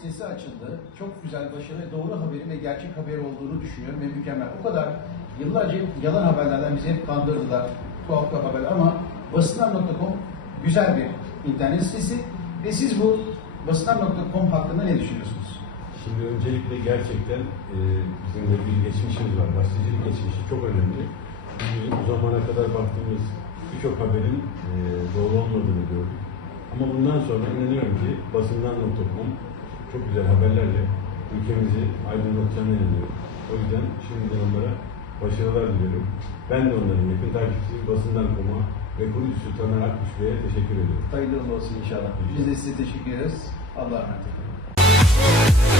sitesi açıldı. Çok güzel, başarılı, doğru haberi ve gerçek haberi olduğunu düşünüyorum ve mükemmel. O kadar yıllarca yalan haberlerden bizi hep kandırdılar. Tuhaf haberler ama basınlar.com güzel bir internet sitesi ve siz bu basınlar.com hakkında ne düşünüyorsunuz? Şimdi öncelikle gerçekten e, bizim de bir geçmişimiz var. Gazetecilik geçmişi çok önemli. Biz bu zamana kadar baktığımız birçok haberin e, doğru olmadığını gördük. Ama bundan sonra inanıyorum ki basından.com çok güzel haberlerle ülkemizi aydınlatacağına inanıyorum. O yüzden şimdiden onlara başarılar diliyorum. Ben de onların yakın takipçisi basından.com'a ve kurucusu Taner Akkuş Bey'e teşekkür ediyorum. Hayırlı olsun inşallah. Biz de size teşekkür ederiz. Allah'a emanet olun.